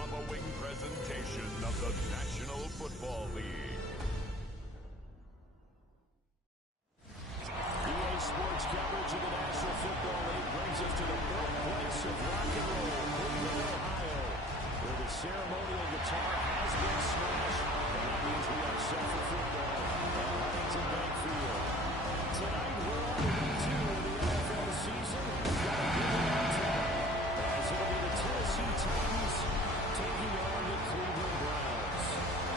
following presentation of the National Football League. EA Sports coverage of the National Football League brings us to the birthplace of rock and roll, Cleveland, Ohio, where the ceremonial guitar has been smashed, and that means we are set for football at Huntington Bank Field. Tonight, we're on to week 2 of the NFL season. We've got a big one on tap, as it'll be the Tennessee Titans taking on the Cleveland Browns.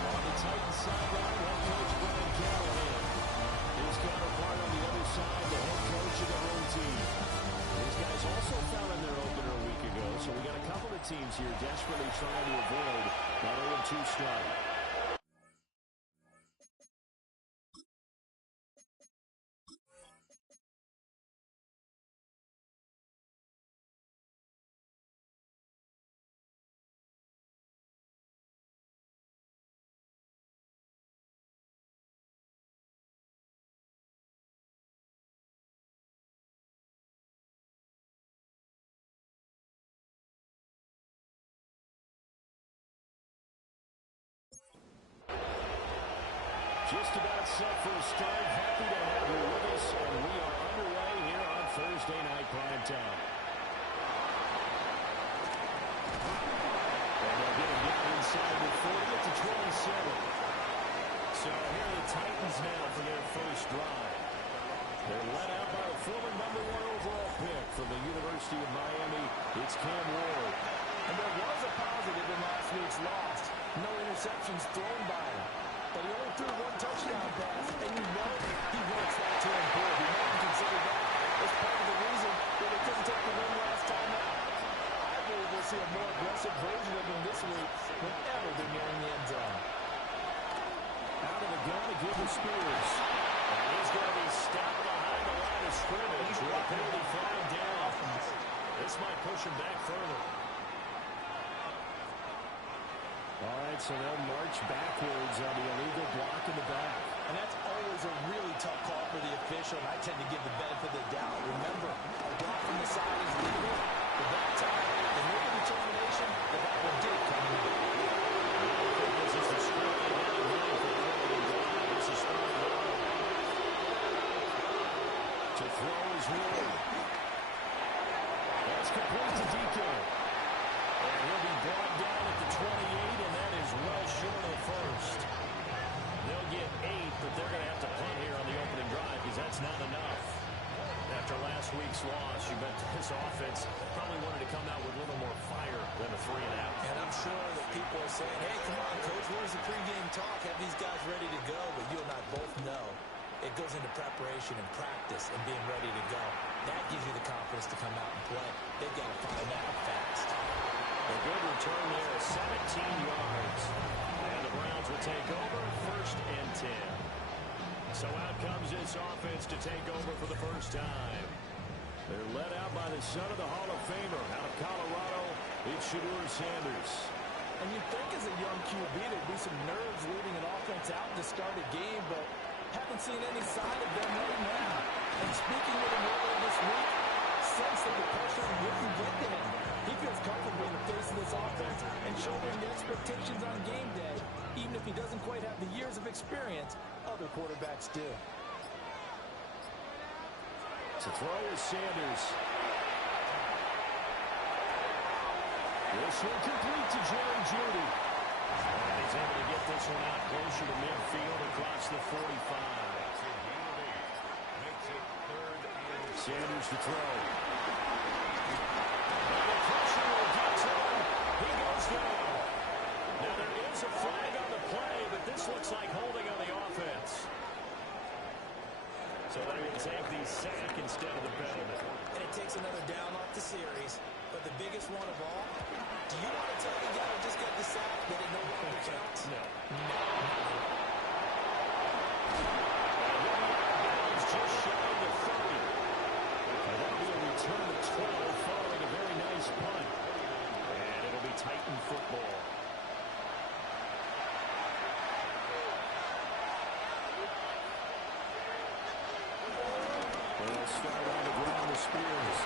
On the Titans sideline, head coach Brian Callahan. His counterpart on the other side, the head coach of the home team. These guys also fell in their opener a week ago, so we got a couple of teams here desperately trying to avoid that 0-2 start. Just about set for a start. Happy to have you with us, and we are underway here on Thursday Night Primetime. And they'll get him down inside the 40 to 27. So here are the Titans now for their first drive. They're led out by the former #1 overall pick from the University of Miami. It's Cam Ward. And there was a positive in last week's loss. No interceptions thrown by him. But he only threw one touchdown pass, and you know he wants that to improve. He might consider that as part of the reason that they couldn't take the win last time out. I believe we'll see a more aggressive version of him this week whenever they're nearing the end zone. Out of the gun to give the Spears. And he's going to be stopped behind the line of scrimmage with a penalty flag down. This might push him back further. All right, so they'll march backwards on the illegal block in the back. And that's always a really tough call for the official, and I tend to give the benefit of the doubt. Remember, a block from the side is legal, but that time, and with the determination, the back one did come in. This is the script they had in mind for the opening drive. This is third down. To throw is Ward. That's complete to DK. And he'll be brought down at the 28, and that is well short of the first. They'll get 8, but they're going to have to punt here on the opening drive because that's not enough. After last week's loss, you bet this offense probably wanted to come out with a little more fire than a 3-and-out. And I'm sure that people are saying, hey, come on, Coach, where's the pregame talk? Have these guys ready to go? But you and I both know it goes into preparation and practice and being ready to go. That gives you the confidence to come out and play. They've got to find that fast. A good return there, 17 yards. And the Browns will take over, 1st and 10. So out comes this offense to take over for the first time. They're led out by the son of the Hall of Famer out of Colorado. It's Shedeur Sanders. And you'd think as a young QB there'd be some nerves leading an offense out to start a game, but haven't seen any sign of them right now. And speaking with him earlier this week, sense that the pressure wouldn't get to him. He feels comfortable in the face of this offense and shouldering the expectations on game day, even if he doesn't quite have the years of experience other quarterbacks do. To throw is Sanders. This one complete to Jerry Jeudy. And he's able to get this one out closer to midfield across the 45. Sanders to throw. And the pressure will get to him. He goes down. Now there is a flag on the play, but this looks like holding on the offense. So they will take the sack instead of the penalty. And it takes another down off the series. But the biggest one of all, do you want to tell the guy who just got the sack that it no longer counts? No. No. Just shy of the 30. And that'll be a return of 12 following a very nice punt. And it'll be Titan football. They'll start on the ground with Spears.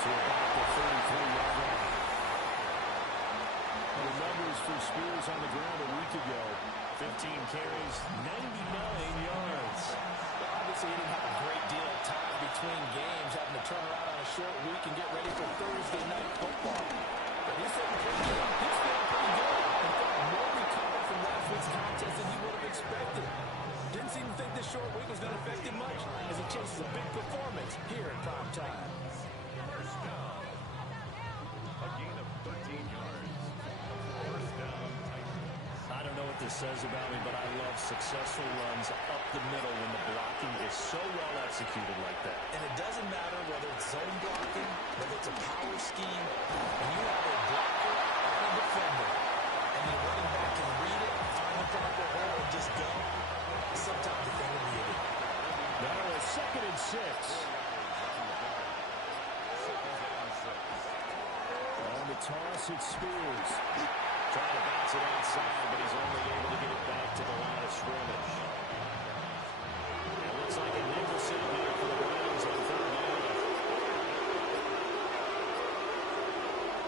To about the 33-yard line. Spears on the ground a week ago. 15 carries, 99 yards. Well, obviously, he didn't have a great deal of time between games, having to turn around on a short week and get ready for Thursday night football. But he's feeling pretty good. He's feeling pretty good. In fact, more recovered from last week's contest than he would have expected. Didn't seem to think this short week was going to affect him much as he chases a big performance here in prime time. First down. A gain of 13 yards. First down, Titans. I don't know what this says about me, but I love successful runs up the middle when the blocking is so well executed like that. And it doesn't matter whether it's zone blocking, whether it's a power scheme, and you have a blocker and a defender, and the running back can read it, find the proper hole, and just go. Sometimes the thing will be it. Now a 2nd and 6. On the toss, it's Spears. Trying to bounce it outside, but he's only able to get it back to the line of scrimmage. It looks like a Nicholson here for the Browns on 3rd down.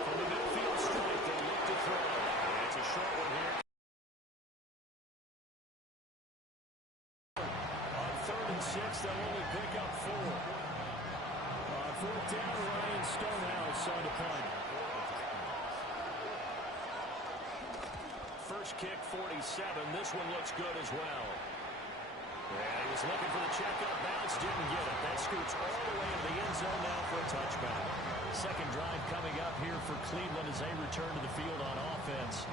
From the midfield strike, they look to throw. And it's a short one here. On 3rd and 6, they'll only pick up 4. On 4th down, Ryan Stonehouse on the punt. First kick, 47. This one looks good as well. Yeah, he was looking for the checkup bounce, didn't get it. That scoots all the way into the end zone now for a touchback. Second drive coming up here for Cleveland as they return to the field on offense.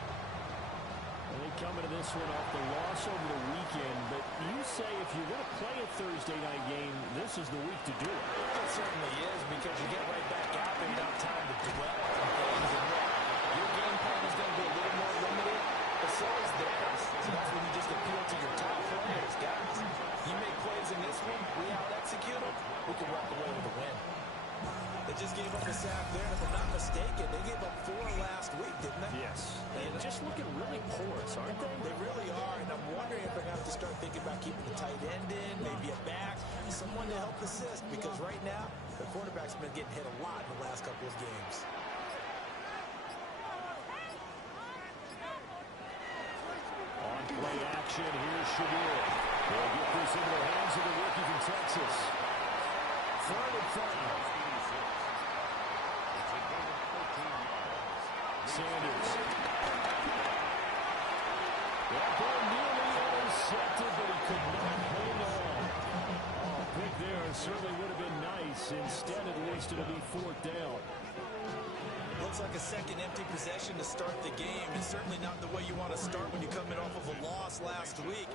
And they come into this one off the loss over the weekend, but you say if you're going to play a Thursday night game, this is the week to do it. It certainly is, because you get right back out there without time to dwell on things. And your game plan is going to be a little more limited, but so is theirs. So that's when you just appeal to your top players. Guys, you make plays in this one, we out-execute them, we can walk away with a win. They just gave up a sack there, and if I'm not mistaken, they gave up 4 last week, didn't they? Yes. And just looking really porous, aren't they? They really are, and I'm wondering if they're going to have to start thinking about keeping the tight end in, maybe a back, someone to help assist, because right now, the quarterback's been getting hit a lot in the last couple of games. On play action, here's Shadur. They'll get this into the hands of the rookie from Texas. 3rd and 5. Sanders. That ball nearly intercepted, but he could not hold on. Oh, pick there certainly would have been nice. Instead, at least it'll be 4th down. Looks like a second empty possession to start the game. It's certainly not the way you want to start when you're coming off of a loss last week.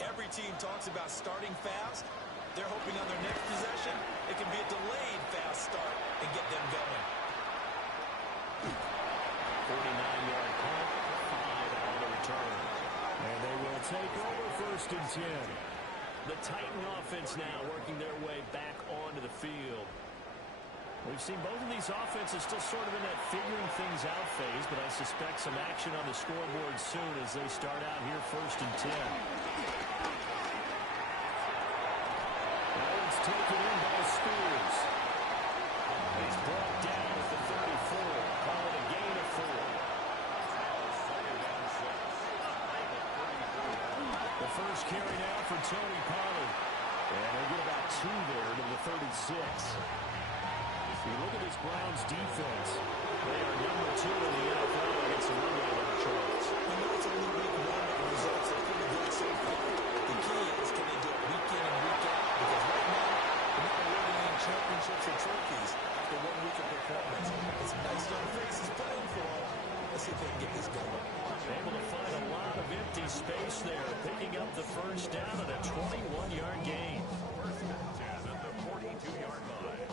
Every team talks about starting fast. They're hoping on their next possession, it can be a delayed fast start and get them going. 49-yard punt, 5 on the return. And they will take over 1st and 10. The Titan offense now working their way back onto the field. We've seen both of these offenses still sort of in that figuring things out phase, but I suspect some action on the scoreboard soon as they start out here 1st and 10. Now it's taken in by Spears. He's brought down at the 34. Call it a gain of 4. The first carry now for Tony Pollard. And they get about 2 there to the 36. If you look at this Browns defense, they are number 2 in the NFL against the run rate on the charts. We know it's only week 1, but the results are pretty good so far. The key is, can they do it week in and week out? Because right now, they're not winning any championships or trophies after 1 week of performance. It's nice young faces playing for them. Let's see if they can get this going. Able to find a lot of empty space there, picking up the first down at a 21-yard gain. First and 10 at the 42-yard line.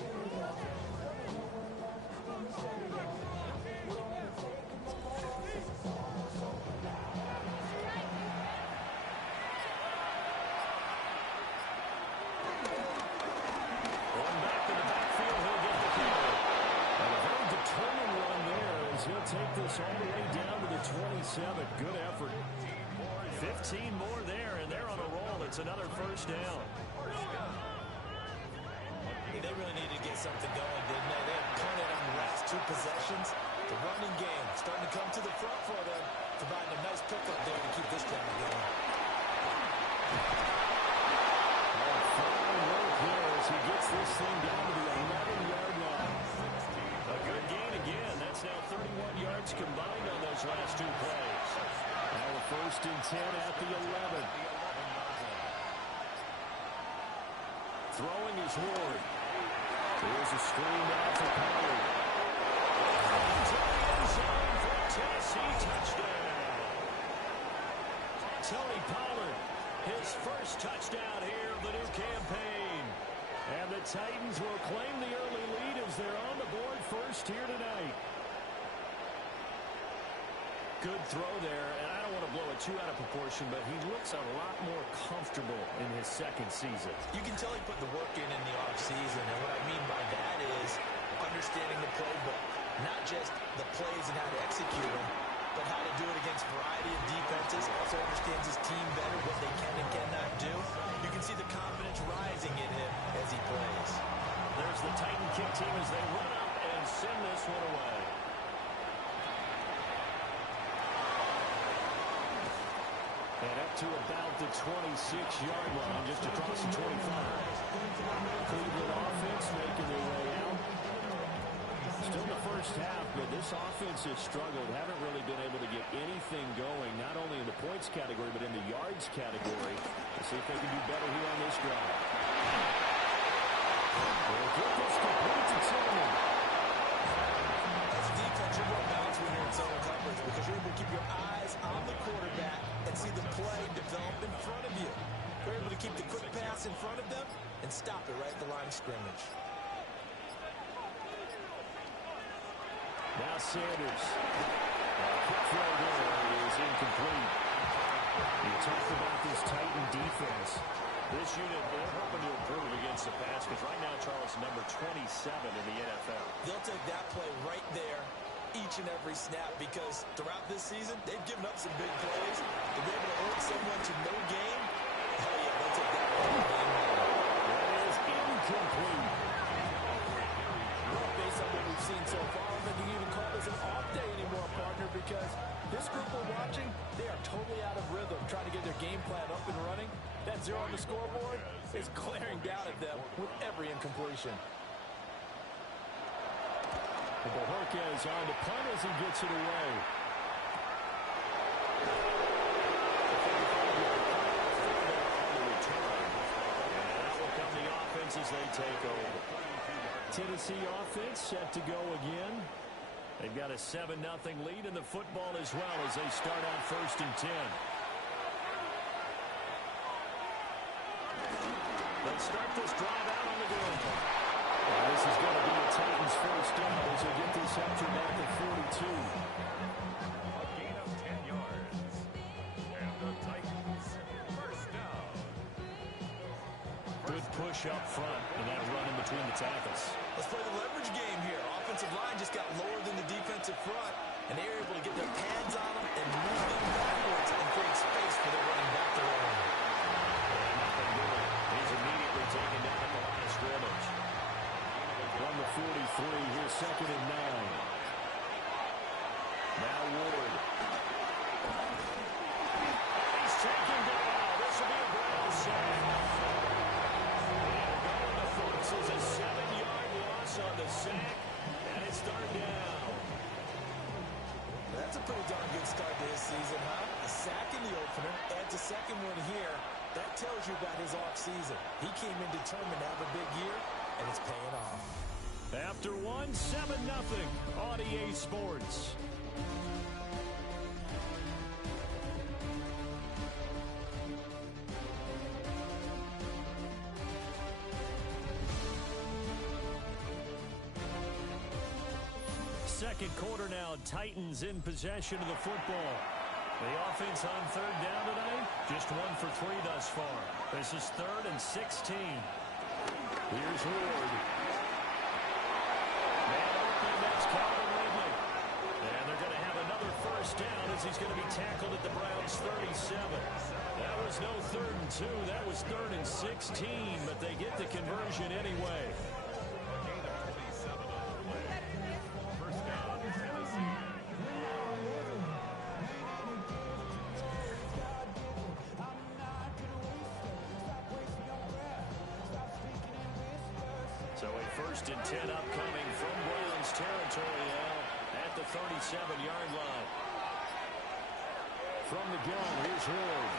Going back to the backfield, he'll get the carry. And a very determined run there as he'll take this all the way down to the 27. Good effort. 15 more there, and they're on a roll. It's another first down. they really needed to get something going, didn't they? They had punted on the last two possessions. The running game starting to come to the front for them, providing a nice pickup there to keep this drive going. Fine work here as he gets this thing down to the 11-yard line. A good gain again. That's now 31 yards combined on those last two plays. Now a 1st and 10 at the 11. Throwing is Ward. There's a screen down for Pollard. Into the end zone for a Tennessee touchdown. Tony Pollard, his first touchdown here of the new campaign. And the Titans will claim the early lead as they're on the board first here tonight. Good throw there, and I don't want to blow it too out of proportion, but he looks a lot more comfortable in his second season. You can tell he put the work in the offseason, and what I mean by that is understanding the playbook. Not just the plays and how to execute them, but how to do it against a variety of defenses. Also understands his team better, what they can and cannot do. You can see the confidence rising in him as he plays. There's the Titan kick team as they run up and send this one away. And up to about the 26-yard line, just across the 25. Cleveland offense making their way out. Still the first half, but this offense has struggled. Haven't really been able to get anything going, not only in the points category, but in the yards category. Let's see if they can do better here on this drive. They'll get this complete to Tillman. As a defense, you're more balanced when you're in zone coverage because you're able to keep your eyes on the quarterback and see the play develop in front of you. You're able to keep the quick pass in front of them and stop it right at the line of scrimmage. Now Sanders. Quick throw there is incomplete. You talked about this Titan defense. This unit, they're hoping to improve against the pass because right now Charles is number 27 in the NFL. They'll take that play right there each and every snap because throughout this season, they've given up some big plays. To be able to hold someone to no gain, hell yeah, they'll take that play. That is incomplete. Well, based on what we've seen so far, I don't think you can even call this an off day anymore, partner, because this group we're watching, they are totally out of rhythm, trying to get their game plan up and running. That zero on the scoreboard is glaring down at them with every incompletion. Bojorquez on to punt as he gets it away. And out will come the offense as they take over. Tennessee offense set to go again. They've got a 7-0 lead in the football as well as they start out 1st and 10. They'll start this drive out on the ground. This is going to be a Titans first down as they get this after about the 42. A gain of 10 yards. And the Titans first down. Good push up front and that run in between the tackles. Let's play the leverage game here. Offensive line just got lower than the defensive front, and they were able to get their pads on them and move them backwards and create space for their running back to run. He's immediately taken down at the line of scrimmage. From the 43, here's 2nd and 9. Now Ward. He's taken down. This will be a ground sack. And going to Fox is a 7-yard loss on the sack, and it's 3rd down. That's a pretty darn good start to his season, huh? A sack in the opener, adds a second one here. That tells you about his offseason. He came in determined to have a big year, and it's paying off. After one, 7-0 on EA Sports. Second quarter now, Titans in possession of the football. The offense on 3rd down tonight, just 1 for 3 thus far. This is 3rd and 16. Here's Ward. Man open, that's Calvin Ridley. And they're going to have another first down as he's going to be tackled at the Browns' 37. That was no 3rd and 2, that was 3rd and 16, but they get the conversion anyway. So a 1st and 10 upcoming from Browns territory now at the 37-yard line. From the gun, here's Ward.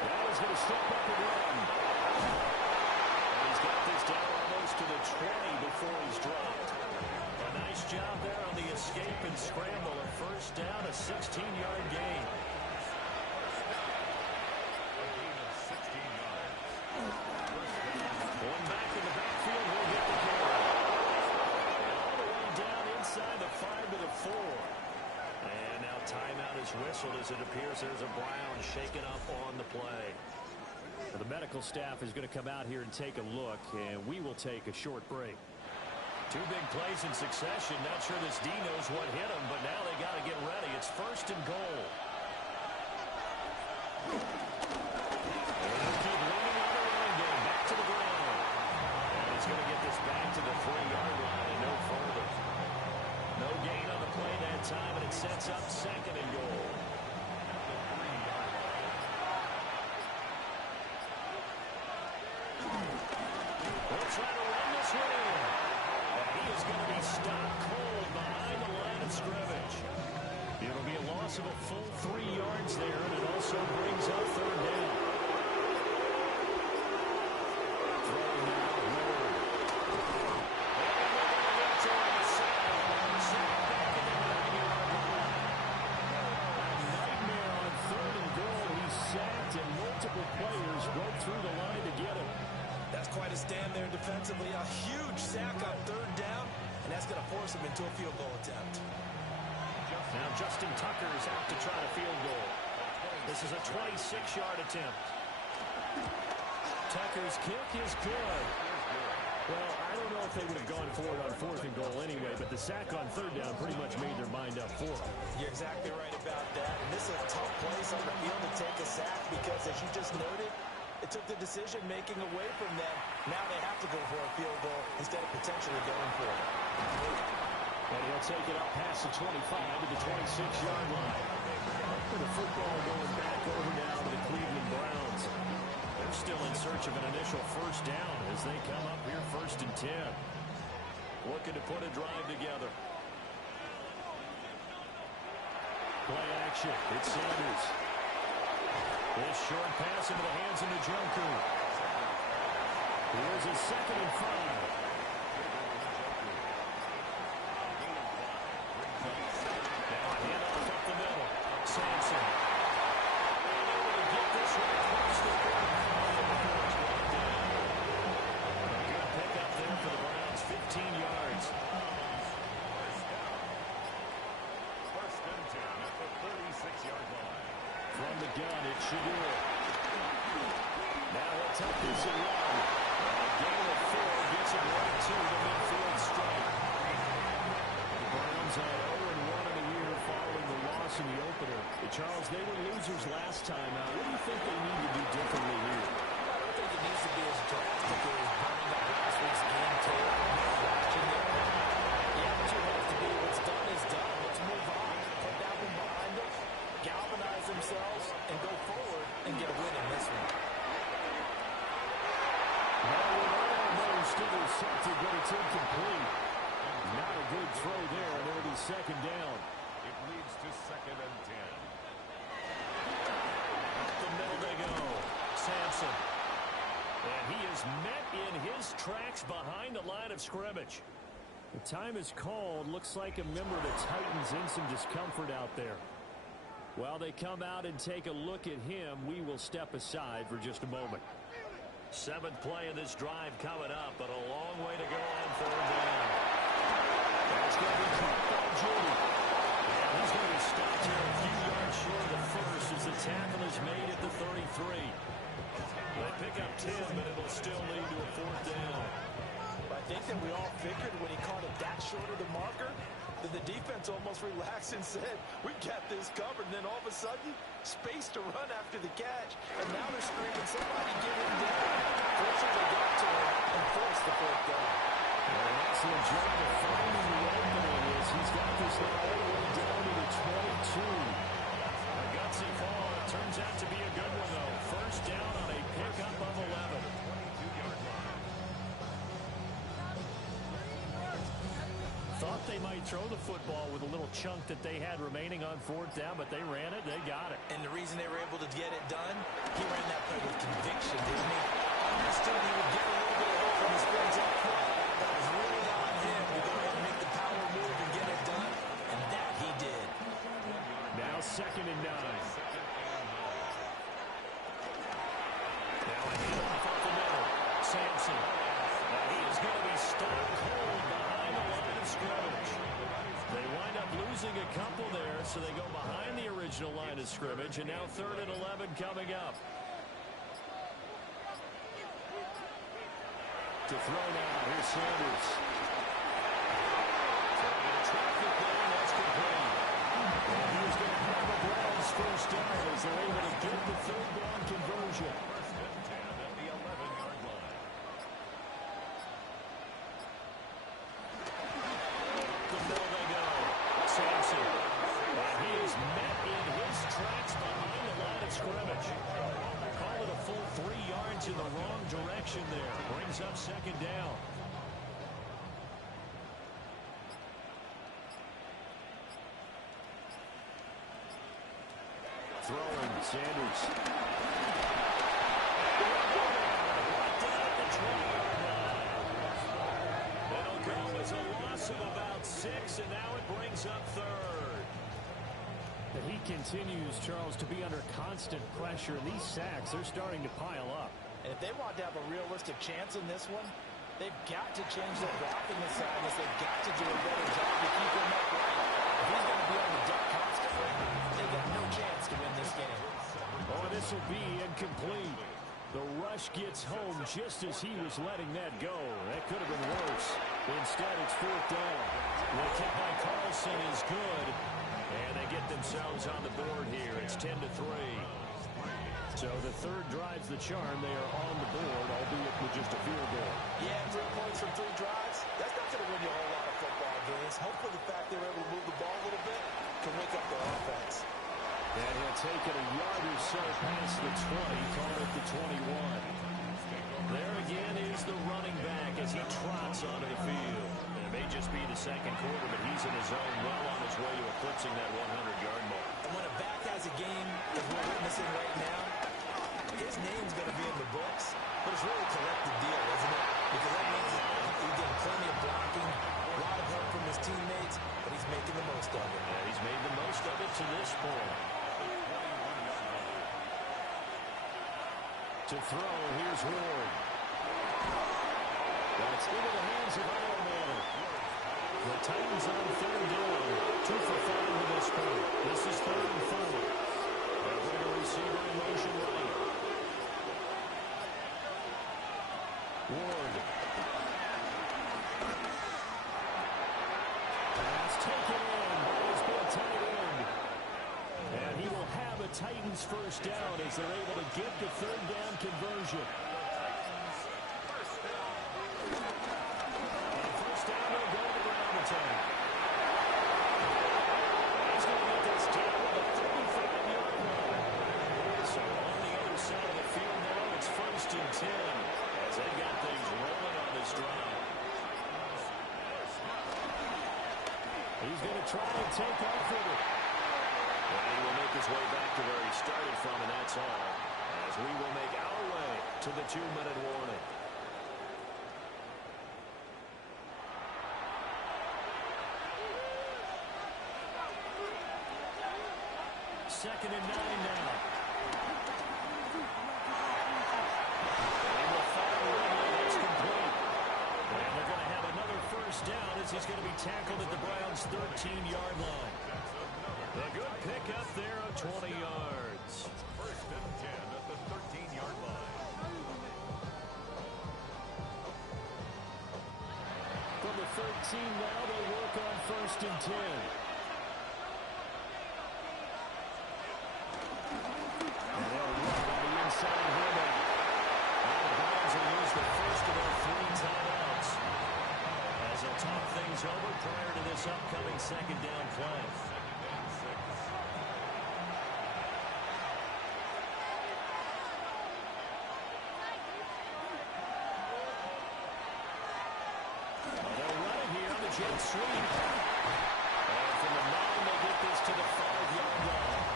Now he's going to step up and run. And he's got this down almost to the 20 before he's dropped. A nice job there on the escape and scramble. A 1st down, a 16-yard gain. One back in the backfield, will get the carry. All the way down inside the 5 to the 4. And now timeout is whistled as it appears there's a Brown shaken up on the play. The medical staff is going to come out here and take a look, and we will take a short break. 2 big plays in succession. Not sure this D knows what hit him, but now they got to get ready. It's 1st and goal. And they'll keep leaning on the running game. Back to the ground. And he's going to get this back to the 3-yard line and no further. No gain on the play that time, and it sets up 2nd and goal. They'll try to run this one in. And he is going to be stopped cold behind the line of scrimmage. It'll be a loss of a full 3 yards there, and it also brings up 3rd down. Throwing now, Ward. And they're going to get to the side. Sack back at the 9-yard line. A nightmare on 3rd and goal. He's sacked, and multiple players broke through the line to get him. That's quite a stand there defensively. A huge sack on 3rd down, and that's going to force him into a field goal attempt. Now Justin Tucker is out to try to field goal. This is a 26-yard attempt. Tucker's kick is good. Well, I don't know if they would have gone for it on 4th and goal anyway, but the sack on 3rd down pretty much made their mind up for it. You're exactly right about that. And this is a tough place on the field to take a sack because, as you just noted, it took the decision-making away from them. Now they have to go for a field goal instead of potentially going for it. And he'll take it up past the 25 to the 26-yard line. For the football going back over now to the Cleveland Browns. They're still in search of an initial 1st down as they come up here 1st and 10. Looking to put a drive together. Play action. It's Sanders. This short pass into the hands of Njoku. Here's a 2nd and 5. Now a handoff up the middle. Sampson. And able to get this one across the 45 before it's brought down. A good pickup there for the Browns. 15 yards. 1st and 10 at the 36-yard line. From the gun, it's Shadur. Now he'll tuck this and run. A gain of 4 gets him right to the midfield stripe. The Browns had 0-1 in the year following the loss in the opener. Charles, they were losers last time out. What do you think they need to do differently here? I don't think it needs to be as drastic as burning up last week's game tape and watching it. The attitude has to be what's done is done. Let's move on. Put that one behind us, galvanize themselves, and go forward and get a win in this one. Now we're almost intercepted, but it's incomplete. Not a good throw there, and it'll be 2nd down. It leads to 2nd and 10. Up the middle they go. Sampson. And he is met in his tracks behind the line of scrimmage. The time is called. Looks like a member of the Titans in some discomfort out there. While they come out and take a look at him, we will step aside for just a moment. 7th play of this drive coming up, but a long way to go on 3rd down. That's going to be caught by Judy. And he's going to be stopped here a few yards short of the 1st as the tackle is made at the 33. They pick up 10, but it'll still lead to a 4th down. I think that we all figured when he caught it that short of the marker that the defense almost relaxed and said, we got this covered. And then all of a sudden, space to run after the catch. And now they're screaming, somebody get him down. Fortunately, they got to him and forced the 4th down. An excellent job of finding the opening as he's got this now all the way down to the 22. A gutsy fall. It turns out to be a good one, though. 1st down on a pickup of 11. 22-yard line. Thought they might throw the football with a little chunk that they had remaining on fourth down, but they ran it, they got it. And the reason they were able to get it done, he ran that play with conviction, didn't he? Understood he would get a little bit of help from his friends up front, but it was really on him to go ahead and make the power move and get it done, and that he did. Now 2nd and 9. Now a handoff up the middle. Sampson. Now he is going to be stone cold behind the line of scrimmage. They wind up losing a couple there, so they go behind the original line of scrimmage, and now 3rd and 11 coming up. To throw now, here's Sanders. Taking a traffic down, that's complete. And he's going to have the Browns first down as they're able to get the 3rd down conversion. In the wrong direction there. Brings up 2nd down. Throwing Sanders. It'll go as a loss of about 6, and now it brings up 3rd. He continues, Charles, to be under constant pressure. And these sacks, they're starting to pile up. And if they want to have a realistic chance in this one, they've got to change their blocking assignments. They've got to do a better job to keep him upright. If he's going to be on the deck constantly, they've got no chance to win this game. Oh, this will be incomplete. The rush gets home just as he was letting that go. That could have been worse. Instead, it's 4th down. The kick by Carlson is good. And they get themselves on the board here. It's 10-3. So the 3rd drives the charm. They are on the board, albeit with just a field goal. Yeah, 3 points from 3 drives. That's not going to win you a whole lot of football games. Hopefully the fact they were able to move the ball a little bit can wake up their offense. And he'll take it a yard or so past the 20, call it the 21. There again is the running back as he trots onto the field. And it may just be the 2nd quarter, but he's in his zone, well on his way to eclipsing that 100-yard mark. And when a back has a game that we're witnessing right now, his name's going to be in the books, but it's really a collective deal, isn't it? Because that means he's getting plenty of blocking, a lot of help from his teammates, but he's making the most of it. Yeah, he's made the most of it to this point. To throw, here's Ward. That's into the hands of Ironman. The Titans on 3rd down. 2 for 5 to this point. This is 3rd and 4. They'll bring a receiver in motion right. Ward. Pass taken in by his big tight end. And he will have a Titans first down as they're able to get the 3rd down conversion. And first down will go to the ground attack. He's going to get this down at the 35-yard line. So on the other side of the field now, it's 1st and 10 as they got things rolling on this drive. He's going to try and take off with it. And he will make his way back to where he started from, and that's all. As we will make our way to the 2-minute warning. Second and 9 now. And the final runway, that's complete. And they're going to have another first down as he's going to be tackled at the Browns' 13-yard line. A good pickup there of 20 yards. 1st and 10 at the 13-yard line. From the 13 now, they work on 1st and 10. And they'll run on the inside handout. Now the Browns will use the first of their 3 timeouts as they'll talk things over prior to this upcoming 2nd down play. jet sweep. And from the 9, they get this to the 5-yard line.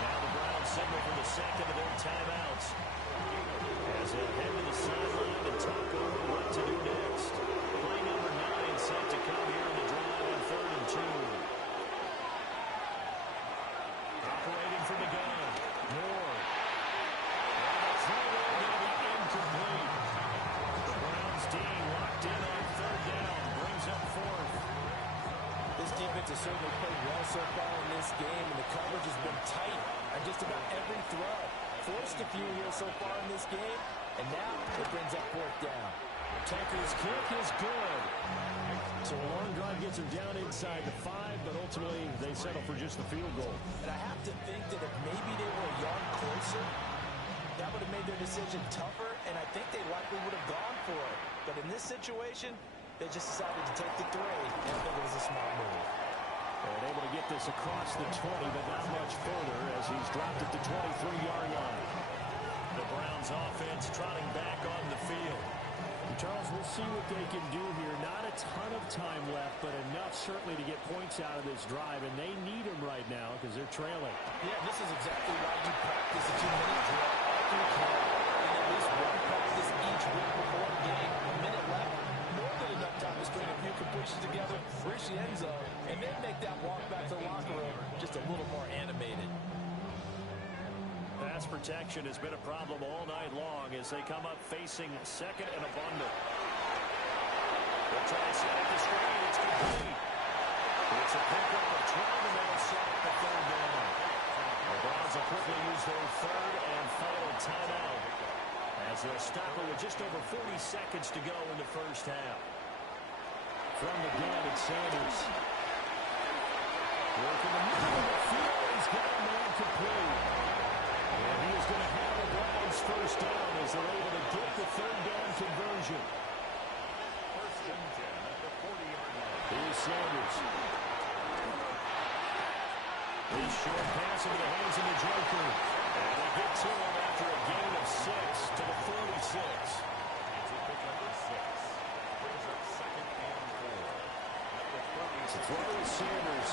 Now the Browns signal for the second of their timeouts, as they'll head to the sideline and talk over what to do next. Play number 9 set to come here in the drive on 3rd and 2. Operating from the gun, Moore. And the throw going to be incomplete. The Browns D locked in on 3rd down, brings up 4th. This defense has certainly played well so far in this game, and the coverage has been tight on just about every throw. Forced a few here so far in this game, and now it brings up 4th down. Tucker's kick is good. So a long drive gets them down inside the 5, but ultimately they settle for just the field goal. And I have to think that if maybe they were a yard closer, that would have made their decision tougher, and I think they likely would have gone for it. But in this situation, they just decided to take the 3, and I think it was a smart move. And able to get this across the 20, but not much further as he's dropped at the 23-yard line. The Browns offense trotting back on the field. And Charles, we'll see what they can do here. Not a ton of time left, but enough certainly to get points out of this drive, and they need them right now because they're trailing. Yeah, this is exactly why you practice a 2-minute drill all through camp, and at least one practice each week before a game. A minute left, more than enough time to string a few completions together, reach the end zone, and then make that walk back to the locker room just a little more animated. Pass protection has been a problem all night long as they come up facing 2nd and abundant. They'll try to set up the screen. It's complete. It's a pickup of 12, and that'll set up the 3rd down. The Browns will quickly use their 3rd and final timeout as they'll stop it with just over 40 seconds to go in the first half. From the gun, it's Sanders. Working the middle of the field. He's got a man complete. And he is going to have the Browns first down as they're able to get the 3rd down conversion. First and 10 at the 40-yard line. Here's Sanders. His short pass into the hands of the Joker. And they get to him after a gain of 6 to the 46. It's a pickup of 6. Brings up 2nd and 4. At the 40. To throw is Sanders.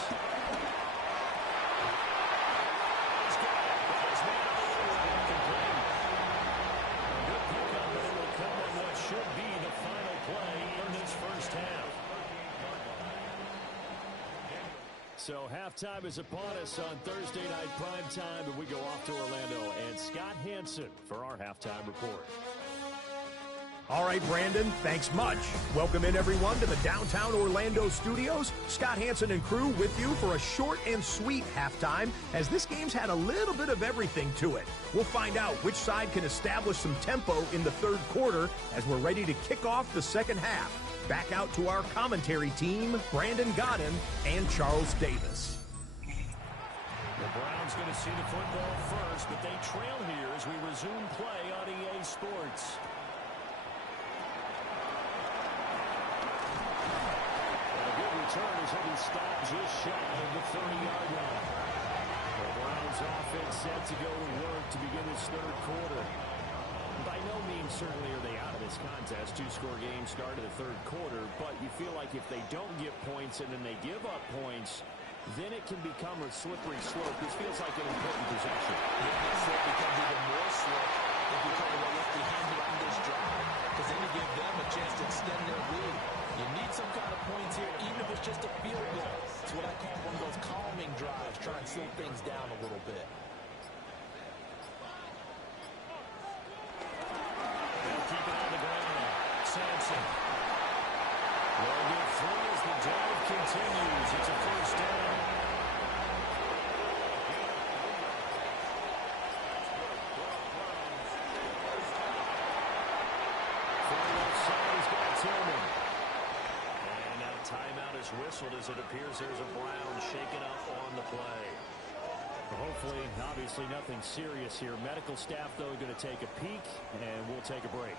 Should be the final play in this first half. So halftime is upon us on Thursday night primetime, and we go off to Orlando and Scott Hansen for our halftime report. All right, Brandon, thanks much. Welcome in, everyone, to the downtown Orlando studios. Scott Hansen and crew with you for a short and sweet halftime, as this game's had a little bit of everything to it. We'll find out which side can establish some tempo in the 3rd quarter as we're ready to kick off the 2nd half. Back out to our commentary team, Brandon Godden and Charles Davis. The Browns going to see the football first, but they trail here as we resume play on EA Sports. Return is heavy stop just shy of the 30-yard line. The Browns offense set to go to work to begin this 3rd quarter. By no means certainly are they out of this contest. 2-score game start of the 3rd quarter, but you feel like if they don't get points and then they give up points, then it can become a slippery slope. This feels like an important possession. Yeah, that slope becomes even more slope if you come away empty-handed on this drive, because then you give them a chance to extend their lead. You need some kind of points here, even if it's just a field goal. It's what I call one of those calming drives, try and slow things down a little bit. They'll keep it on the ground. Sampson. Well, good 3 as the drive continues. It's a first down. Timeout is whistled as it appears there's a Brown shaken up on the play. Hopefully, obviously nothing serious here. Medical staff, though, going to take a peek, and we'll take a break.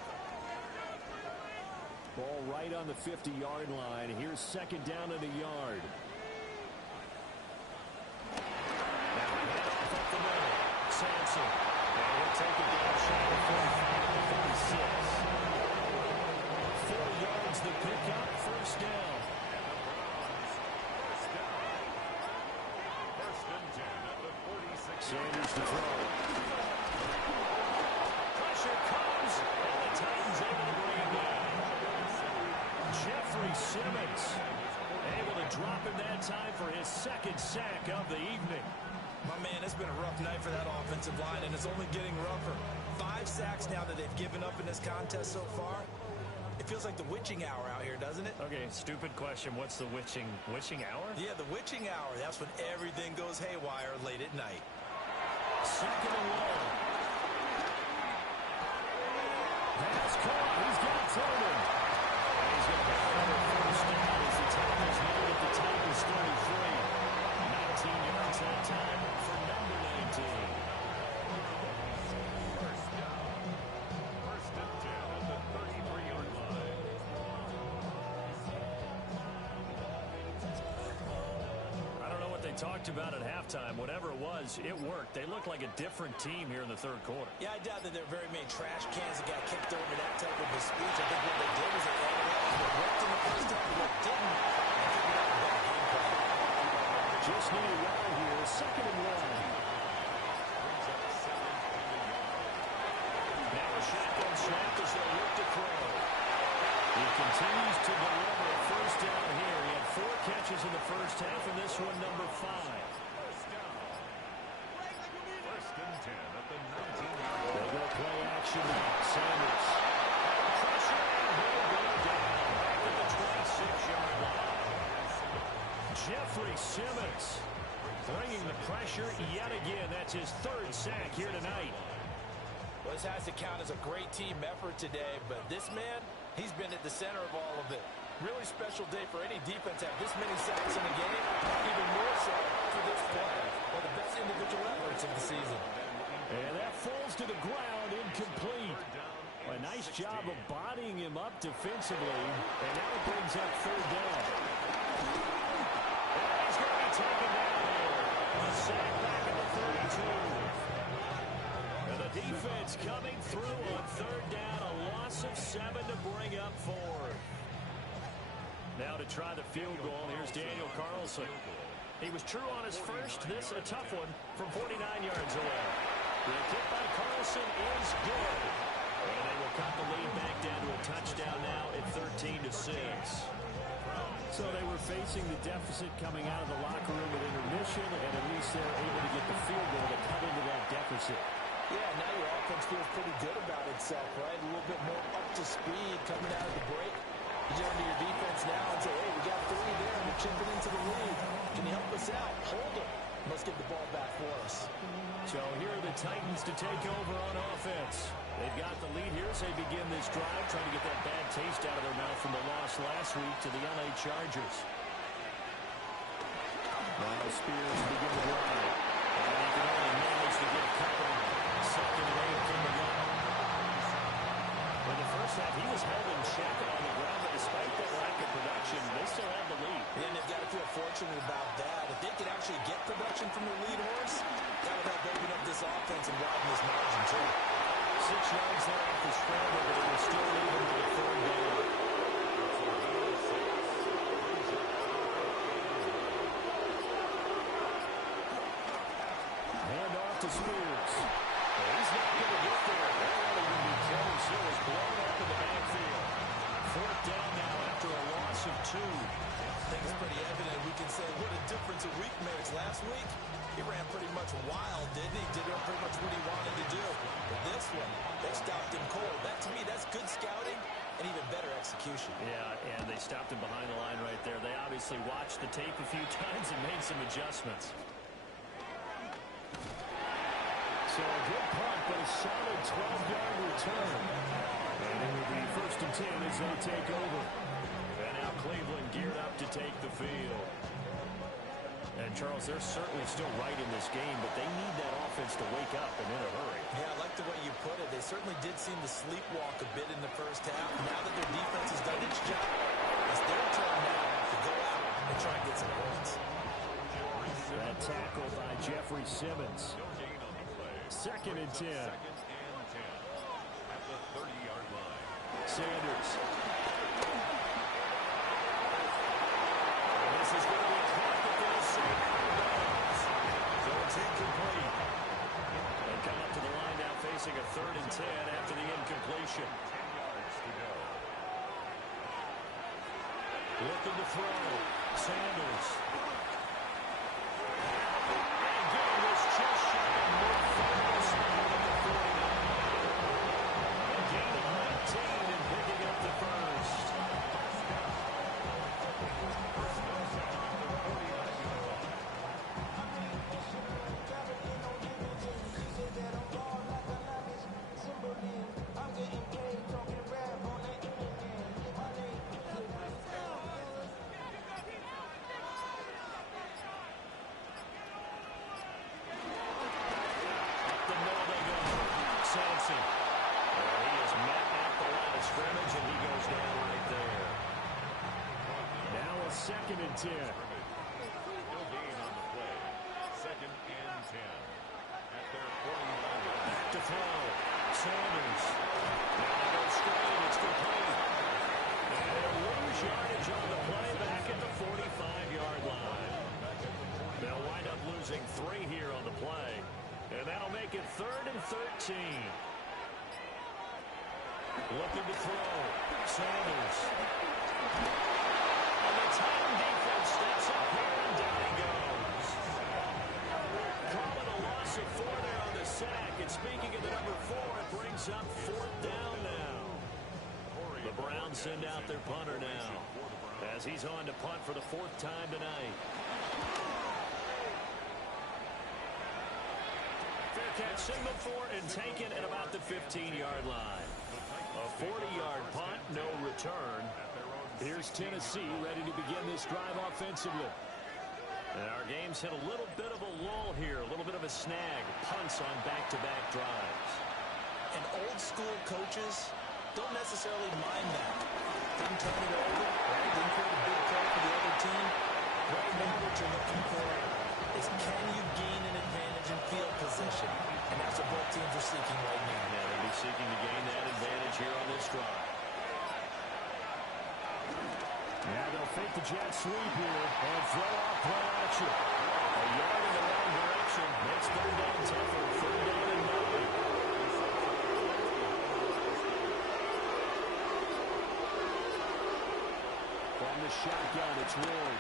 Ball right on the 50-yard line. Here's 2nd down and a yard. Now a handoff up the middle. Sampson. And we'll take it down shot of 45 to 36. 4 yards the pickup, first down. Sanders to throw. Pressure comes, and the Titans able to bring him down. Jeffrey Simmons able to drop him that time for his second sack of the evening. My man, it's been a rough night for that offensive line, and it's only getting rougher. 5 sacks now that they've given up in this contest so far. It feels like the witching hour out here, doesn't it? Okay, stupid question. What's the witching hour? Yeah, the witching hour. That's when everything goes haywire late at night. Second and long. Pass caught. He's got Tillman. He's going to have another first down as the tackle's made at the Titans 33. 19 yards that time for number 19. First and 10 at the 33-yard line. I don't know what they talked about at halftime. Whatever it was, it worked. They looked like a different team here in the third quarter. Yeah, I doubt that there are very many trash cans that got kicked over that type of a speech. I think what they did was they analyzed what worked in the first half and what didn't, and figured out a better game plan. Just need a yard here. Second and one. Now a shotgun snap as they look to throw. He continues to deliver a first down here. He had 4 catches in the first half, and this one number 5. First down. First and 10 at the 19-yard line. They go play action now. Sanders. Pressure, and he'll go down back at the 26-yard line. Jeffrey Simmons bringing the pressure yet again. That's his 3rd sack here tonight. Well, this has to count as a great team effort today, but this man, he's been at the center of all of it. Really special day for any defense to have this many sacks in a game, even more so for this player. One of the best individual efforts of the season. And that falls to the ground, incomplete. A nice job of bodying him up defensively, and now it brings up 3rd down. And he's going to be taken down here. A sack back at the 32. And the defense coming through on 3rd down. A loss of 7 to bring up 4. Now to try the field goal, here's Daniel Carlson. He was true on his first. This a tough one from 49 yards away. The kick by Carlson is good. And they will cut the lead back down to a touchdown now at 13-6. So they were facing the deficit coming out of the locker room at intermission, and at least they're able to get the field goal to cut into that deficit. Yeah, now your offense feels pretty good about itself, right? A little bit more up to speed coming out of the break. You turn to your defense now and say, hey, we got 3 there, and we're chipping into the lead. Can you help us out? Hold them. Let's get the ball back for us. So here are the Titans to take over on offense. They've got the lead here as they begin this drive, trying to get that bad taste out of their mouth from the loss last week to the LA Chargers. Now Spears begin the drive. And he can only manage to get covered. 2nd and 8 coming up. In the first half, he was held in check on the ground, but despite that lack of production, they still have the lead. And they've got to feel fortunate about that. If they could actually get production from their lead horse, that would help open up this offense and widen this margin, too. 6 yards there off the scramble, but it was still leaving with a 3rd down. Hand off to Spears. He's not going to get there. That would be close. It was blown up in the backfield. 4th down now after a loss of 2. I think it's pretty evident. We can say what a difference a week makes. Last week, he ran pretty much wild, didn't he? Did pretty much what he wanted to do. But this one, they stopped him cold. That, to me, that's good scouting and even better execution. Yeah, and they stopped him behind the line right there. They obviously watched the tape a few times and made some adjustments. So a good punt, but a solid 12-yard return. And it will be 1st and 10 as they take over. And now Cleveland geared up to take the field. And, Charles, they're certainly still right in this game, but they need that offense to wake up and in a hurry. Yeah, I like the way you put it. They certainly did seem to sleepwalk a bit in the first half. Now that their defense has done its job, it's their turn now to go out and try and get some points. That tackle by Jeffrey Simmons. 2nd and 10. 2nd and 10 at the 30-yard line. Sanders. And this is going to be caught, but they'll say so it's incomplete. 10 after the incompletion. 10 yards to go. Looking to throw. Sanders. And getting this just shy of mid-field spot at the 49. A gain of 19 and picking up the first. Second and 10. No gain on the play. Second and 10. At their 49. Back to throw. Sanders. Now they go straight. It's complete. And they'll lose yardage on the play back at the 45-yard line. They'll wind up losing 3 here on the play. And that'll make it 3rd and 13. Looking to throw. Sanders. And the Titan defense steps up here, and down he goes. Call it a loss of 4 there on the sack. And speaking of the number 4, it brings up 4th down now. The Browns send out their punter now, as he's on to punt for the 4th time tonight. Fair catch signaled for and taken at about the 15-yard line. A 40-yard punt, no return. Here's Tennessee ready to begin this drive offensively. And our game's hit a little bit of a lull here, a little bit of a snag. Punts on back-to-back drives. And old-school coaches don't necessarily mind that. Didn't turn it over, right? Didn't create a big play for the other team. Right now what you're looking for is, can you gain an advantage in field position? And that's what both teams are seeking right now. Yeah, they'll be seeking to gain that advantage here on this drive. Yeah, they'll fake the jet sweep here and throw off play action. A yard in the wrong direction makes 3rd down tougher. 3rd down and 9. From the shotgun, it's Ward.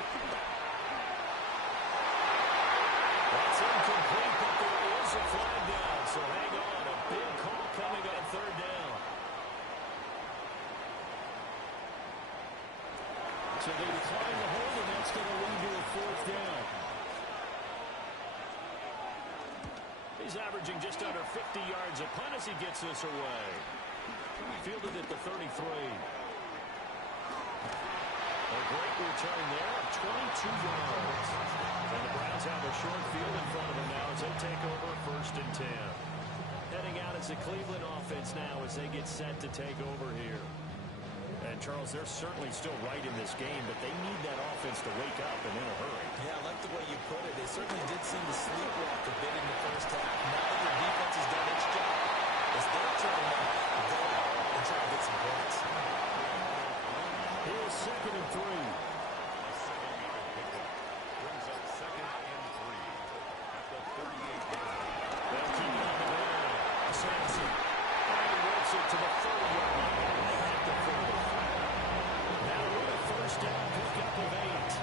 That's incomplete, but there is a flag down, so hang on. A big call coming on 3rd down. So they decline the hold, and that's going to lead to a 4th down. He's averaging just under 50 yards a punt as he gets this away. Fielded at the 33. A great return there of 22 yards. And the Browns have a short field in front of them now as they take over 1st and 10. Heading out as the Cleveland offense now as they get set to take over here. And, Charles, they're certainly still right in this game, but they need that offense to wake up and in a hurry. Yeah, I like the way you put it. They certainly did seem to sleepwalk a bit in the first half. Now that the defense has done its job, it's their turn now to go and try to get some points. Here's 2nd and 3. Brings up 2nd and 3 at the 38-yard line. They'll keep it on the ground. Sampson. And he works it to the 30-yard line at the 40. Now with a 1st down pickup of 8.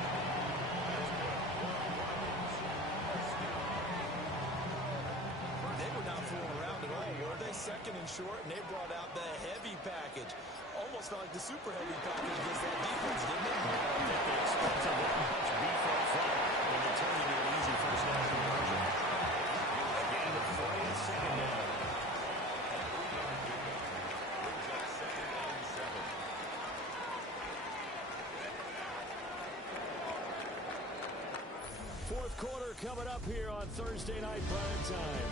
They were not fooling around at all, were they? 2nd and short, and they brought out the heavy package. Almost felt like the super heavy package against that defense, didn't it? I don't think they expected that much beef up front, and they turned into an easy 1st down conversion. A gain of 3 and 2nd down. Brings up 2nd and 7. Fourth quarter coming up here on Thursday Night Prime Time.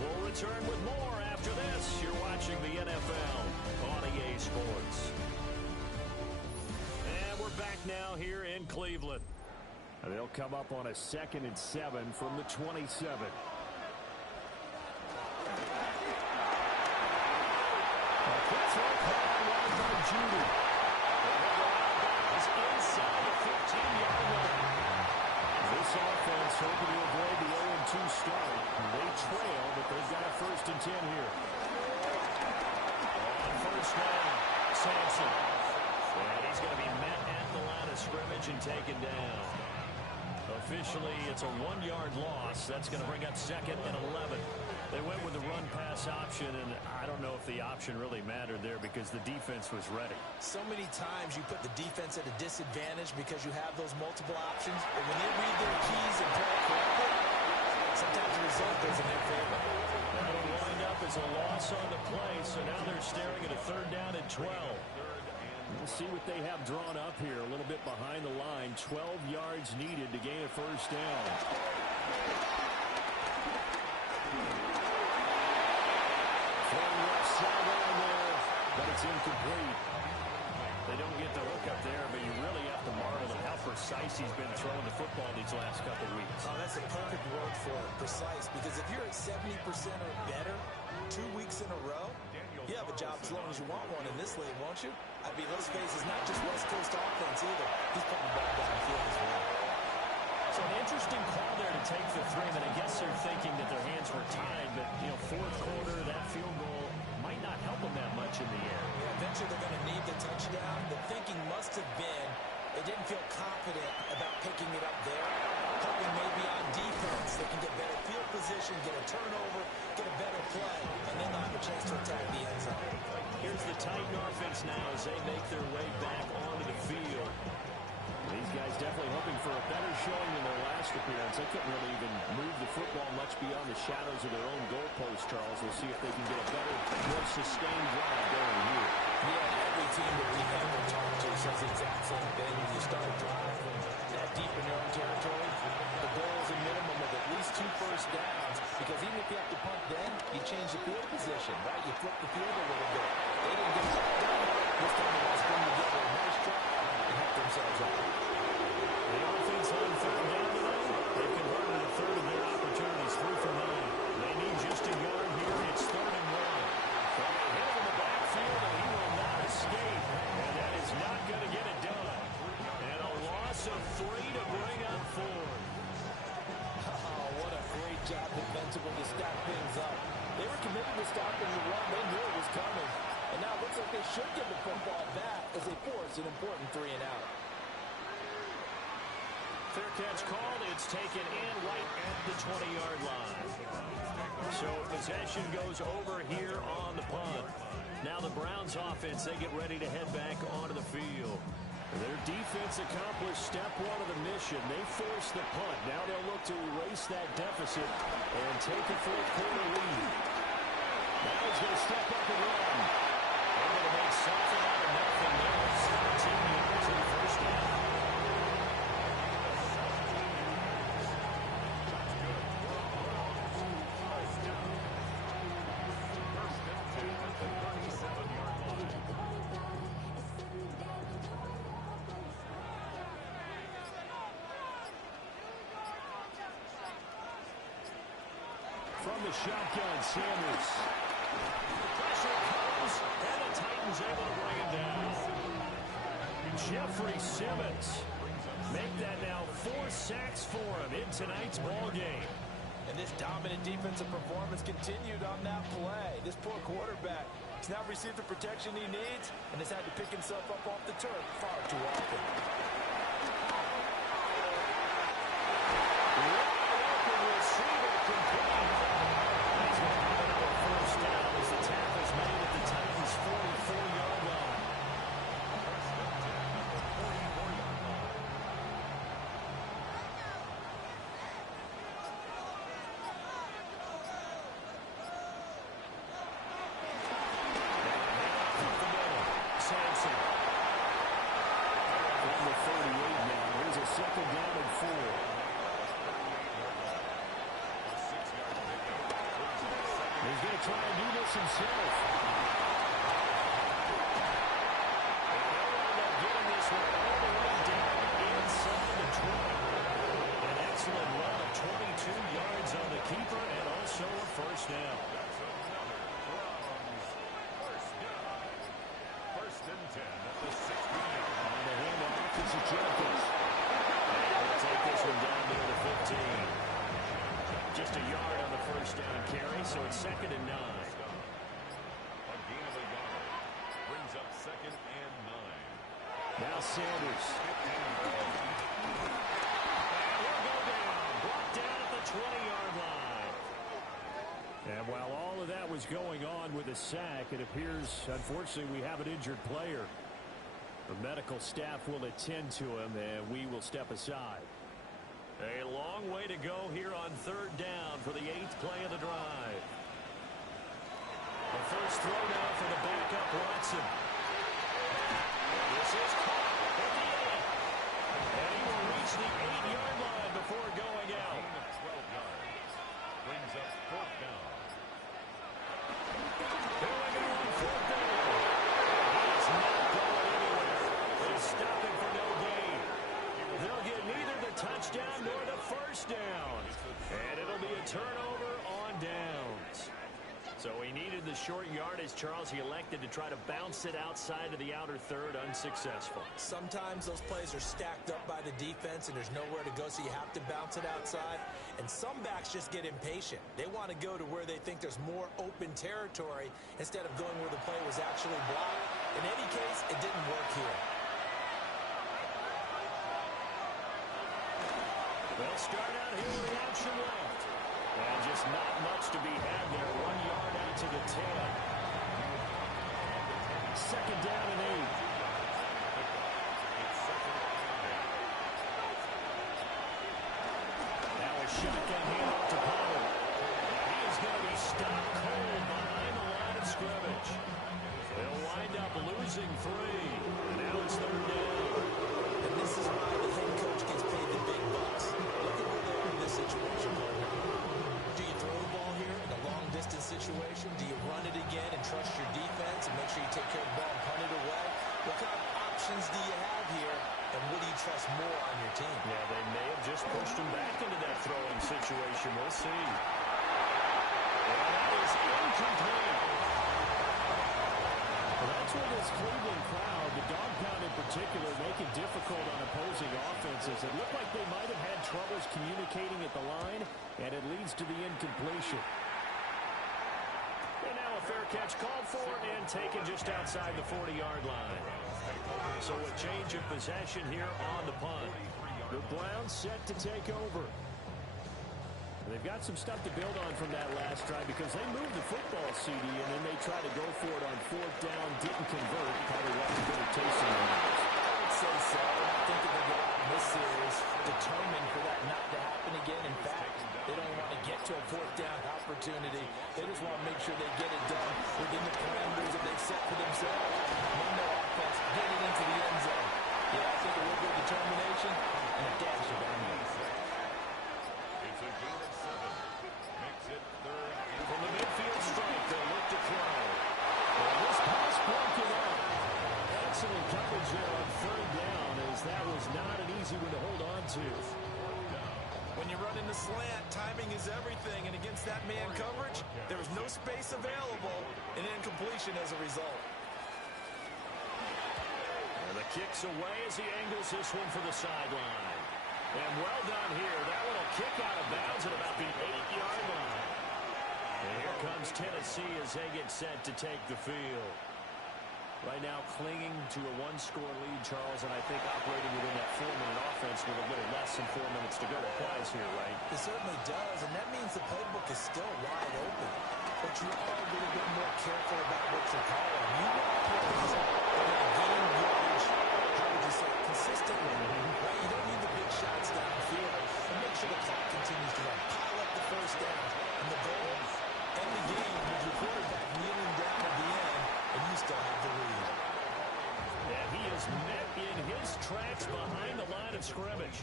We'll return with more after this. You're watching the NFL on EA Sports. And we're back now here in Cleveland. They'll come up on a 2nd and 7 from the 27. A quick throw call by Judy. Is inside the 15-yard line. This offense hoping to avoid the 0-2 start. They trail, but they've got a 1st and 10 here. first down. Sampson. And he's going to be met at the line of scrimmage and taken down. Officially, it's a 1-yard loss. That's going to bring up 2nd and 11. They went with the run-pass option, and I don't know if the option really mattered there because the defense was ready. So many times you put the defense at a disadvantage because you have those multiple options, but when they read their keys and play correctly, sometimes the result goes in their favor. That'll wind up as a loss on the play, so now they're staring at a 3rd down and 12. We'll see what they have drawn up here. A little bit behind the line. 12 yards needed to gain a first down. Throwing left sideline there, but it's incomplete. They don't get the hook up there, but you really have to marvel at how precise he's been throwing the football these last couple weeks. Oh, that's a perfect word for it, precise, because if you're at 70% or better 2 weeks in a row, you have a job as long as you want one in this league, won't you? I mean, let's face it, it's not just West Coast offense either. He's putting the ball downfield as well. So an interesting call there to take the 3, and I guess they're thinking that their hands were tied, but, you know, 4th quarter, that field goal might not help them that much in the air. Yeah, eventually they're going to need the touchdown. The thinking must have been they didn't feel confident about picking it up there, hoping maybe on defense they can get better field position, get a turnover, get a better play, and then they'll have a chance to attack the end zone. Here's the Titan offense now as they make their way back onto the field. These guys definitely hoping for a better showing than their last appearance. They couldn't really even move the football much beyond the shadows of their own goalpost, Charles. We'll see if they can get a better, more sustained drive going here. Yeah, every team that we ever talked to says the exact same thing. When you start a drive from that deep in your own territory, the goal is a minimum of at least 2 first downs, because even if you have to punt then, you change the field position, right? You flip the field a little bit. They didn't get that done. This time they got to string together a nice drive and help themselves out. The offense on 3rd down today. They've converted a 3rd of their opportunities, 3 for 9. They need just a yard here. It's 3rd and 1. Well, they hit him in the backfield, and he will not escape. And that is not going to get it done. And a loss of 3 to bring up 4. Oh, what a great job defensively to stack things up. They were committed to stopping the run. They knew it was coming. And now it looks like they should give the football back as they force an important 3 and out. Fair catch called. It's taken in right at the 20-yard line. So possession goes over here on the punt. Now the Browns offense, they get ready to head back onto the field. Their defense accomplished step 1 of the mission. They forced the punt. Now they'll look to erase that deficit and take a 4th quarter lead. Now he's going to step up and run. They're going to make something out of nothing there. 17 yards in the first down. From the shotgun, Sanders. Pressure comes, and the Titans able to bring him down. Jeffrey Simmons make that now 4 sacks for him in tonight's ball game. And this dominant defensive performance continued on that play. This poor quarterback has not received the protection he needs and has had to pick himself up off the turf far too often. Receiver complete. He's going to have another first down as the tackle's made at the Titans' 44-yard line. Sampson. From the 38 now. Here's a 2nd down and 4. He's going to try and do this himself. And they'll end up getting this one all the way down inside the 20. An excellent run of 22 yards on the keeper and also a first down. First and 10 at the 16-yard line. On the handoff is Jenkins. And they'll take this one down near the 15. Just a yard on the first down carry, so it's 2nd and 9. A gain of a yard. Now Sanders. And he'll go down. Brought down at the 20-yard line. And while all of that was going on with a sack, it appears, unfortunately, we have an injured player. The medical staff will attend to him, and we will step aside. A long way to go here on third down for the 8th play of the drive. The first throw now for the backup, Watson. And this is caught at the 8. And he will reach the 8-yard line before going out. Gain of 12 yards. Brings up fourth down. Here we go on fourth down. He's not going anywhere. They stop him for no gain. They'll get neither the touchdown nor the first down. And it'll be a turnover on downs. So he needed the short yardage, Charles. He elected to try to bounce it outside of the outer third, unsuccessful. Sometimes those plays are stacked up by the defense and there's nowhere to go, so you have to bounce it outside. And some backs just get impatient. They want to go to where they think there's more open territory instead of going where the play was actually blocked. In any case, it didn't work here. They'll start out here with the option left. And just not much to be had there. 1 yard out to the 10. Second down and 8. Now a shotgun handoff to Pollard. He is going to be stopped cold behind the line of scrimmage. They'll wind up losing 3. And now it's third down. And this is why the head coach gets paid the big bucks. Look at where they are in this situation. Do you throw the ball here in a long-distance situation? Do you run it again and trust your defense and make sure you take care of the ball and punt it away? What kind of options do you have here, and what do you trust more on your team? Yeah, they may have just pushed him back into that throwing situation. We'll see. And that is incomplete. Well, that's where this Cleveland crowd, the dog pound in particular, make it difficult on opposing offenses. It looked like they might have had troubles communicating at the line, and it leads to the incompletion. And now a fair catch called for and taken just outside the 40-yard line. So a change of possession here on the punt. The Browns set to take over. They've got some stuff to build on from that last drive because they moved the football, CD, and then they tried to go for it on fourth down, didn't convert. Probably wasn't good at tasting it. I would say so. I think that they go out in this series determined for that not to happen again. In fact, they don't want to get to a fourth down opportunity. They just want to make sure they get it done within the parameters that they've set for themselves. Run their offense, get it into the end zone. Yeah, I think a little bit of determination and a dash of anger. It's a gain of 7. Makes it third. From the midfield strike, they'll look to throw. And this pass broken up. Excellent coverage there on third down, as that was not an easy one to hold on to. When you run in the slant, timing is everything, and against that man coverage, there was no space available, and incompletion as a result. And the kick's away as he angles this one for the sideline. And well done here. That one will kick out of bounds at about the 8-yard line. And here comes Tennessee as they get set to take the field. Right now clinging to a one-score lead, Charles, and I think operating within that 4-minute offense with a little less than 4 minutes to go applies here, right? It certainly does, and that means the playbook is still wide open. But you are a little bit more careful about what you're calling. You want plays that are going to gain yardage, how would you say, consistently, right? You don't need the big shots downfield. And make sure the clock continues to run. Pile up the first down. And the goal, end the game with your quarterback kneeling down at the end, and you still have the lead. And he is met in his tracks behind the line of scrimmage.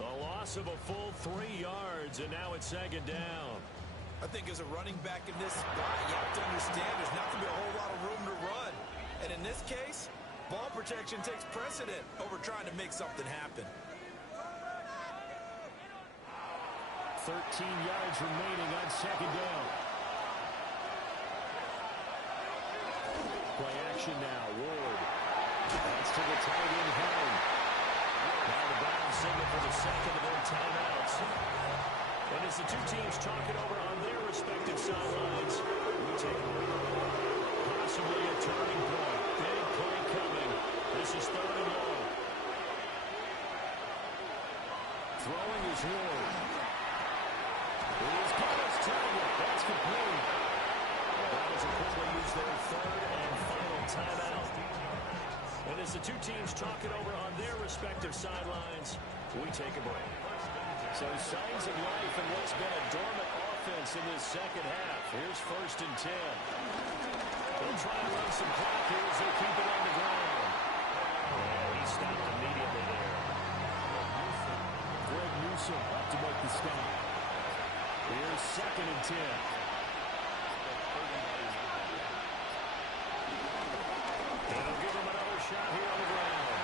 A loss of a full 3 yards, and now it's second down. I think as a running back in this spot, you have to understand there's not going to be a whole lot of room to run. And in this case, ball protection takes precedent over trying to make something happen. 13 yards remaining on second down. Play action now. Ward. That's to the tight end, Home. Now the Browns signal for the second of their timeouts. And as the two teams talk it over on their respective sidelines, we take a possibly a turning point. Big play coming. This is third and Ward. He's got his target. That's complete. The Browns will quickly use their third and final timeout. And as the two teams talk it over on their respective sidelines, we take a break. So signs of life in what's been a dormant offense in this second half. Here's 1st and 10. They'll try and run some clock here as they keep it on the ground. And he stopped immediately there. Greg Newsome up to make the stop. Here's 2nd and 10. They'll give him another shot here on the ground.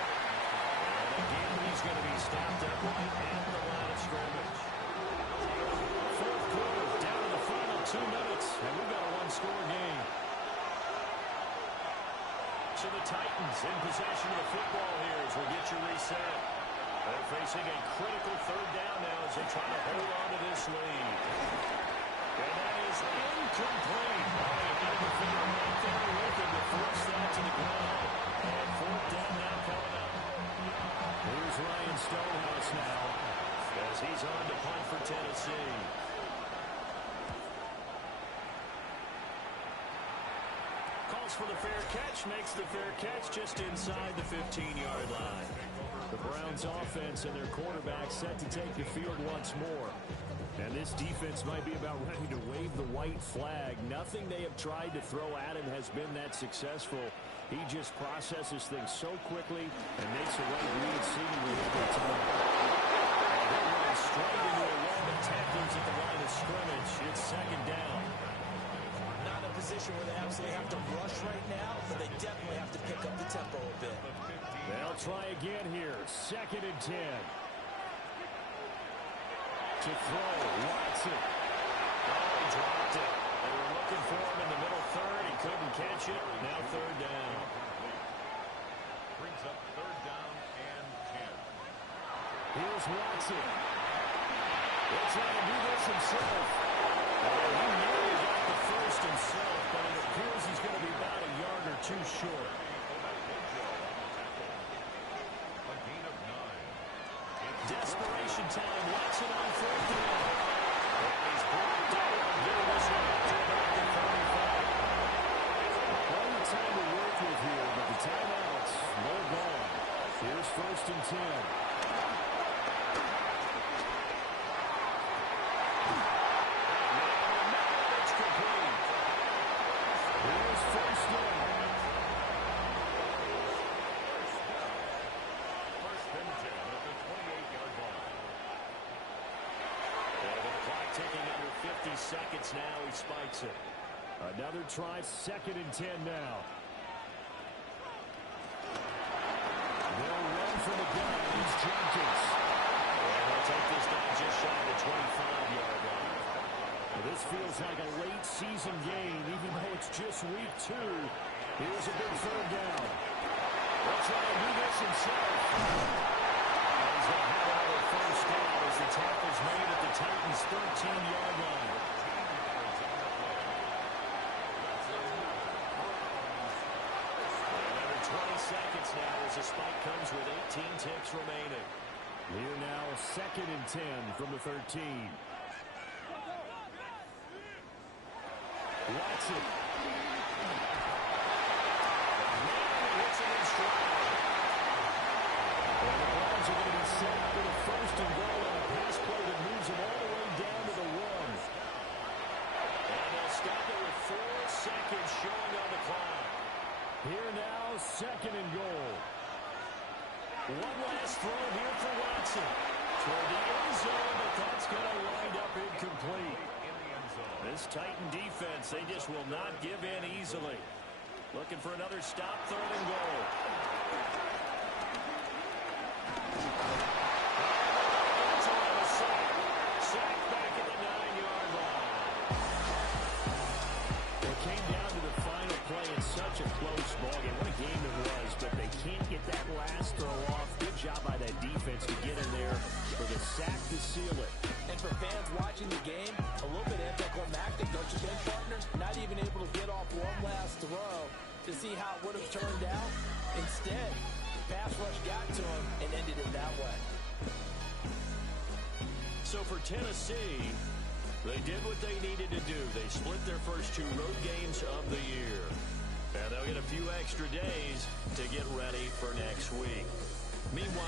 And again, he's going to be stopped up right at the line of scrimmage. 4th quarter, down to the final 2 minutes, and we've got a one-score game. So the Titans in possession of the football here as we'll get you reset. They're facing a critical 3rd down now as they try to hold on to this lead. And that is incomplete. Oh, you got to figure right there with him to force that to the ground. And 4th down now coming up. Here's Ryan Stonehouse now as he's on to punt for Tennessee. Calls for the fair catch, makes the fair catch just inside the 15-yard line. The Browns offense and their quarterback set to take the field once more. And this defense might be about ready to wave the white flag. Nothing they have tried to throw at him has been that successful. He just processes things so quickly and makes the right read seemingly every time. And he runs straight into a wall of tacklers at the line of scrimmage. It's 2nd down. Not in a position where they absolutely have to rush right now, but they definitely have to pick up the tempo a bit. They'll try again here. 2nd and 10. To throw, Watson. Oh, he dropped it. They were looking for him in the middle 3rd. He couldn't catch it. Now 3rd down. Brings up 3rd down and 10. Here's Watson. He'll try to do this himself. He nearly got the first himself, but it appears he's going to be about a yard or 2 short. A gain of 9. Desperation time. Watson on 4th down. And he's brought down on this one to about the 35. Plenty of time to work with here, but the timeouts, they're gone. Here's 1st and 10. It's complete. Here's 1st down. 1st and 10 at the 28-yard line. And the clock ticking under 50 seconds now. He spikes it. Another try, 2nd and 10 now. They'll run from the gun. It's Jenkins. And they'll take this down just shy of the 25-yard line. Well, this feels like a late season game, even though it's just week 2. Here's a big 3rd down. They'll try to do this himself. He's going to have another 1st down as the tackle's made at the Titans' 13-yard line. Another 20 seconds now as the spike comes with 18 ticks remaining. Here now, 2nd and 10 from the 13. Watson. Hits it in stride. And the Browns are going to be set up with a 1st and goal on a pass play that moves them all the way down to the 1. And they'll stop it with 4 seconds showing on the clock. Here now, 2nd and goal. One last throw here for Watson. Toward the end zone, but that's going to wind up incomplete. This Titan defense, they just will not give in easily. Looking for another stop, 3rd and goal. Sack back at the 9-yard line. It came down to the final play in such a close ballgame. What a game it was, but they can't get that last throw off. Good job by that defense to get in there for the sack to seal it. And for fans watching the game, a little bit anticlimactic, don't you think, partners? Not even able to get off one last throw to see how it would have turned out. Instead, pass rush got to him and ended it that way. So for Tennessee, they did what they needed to do. They split their first 2 road games of the year. And they'll get a few extra days to get ready for next week. Meanwhile,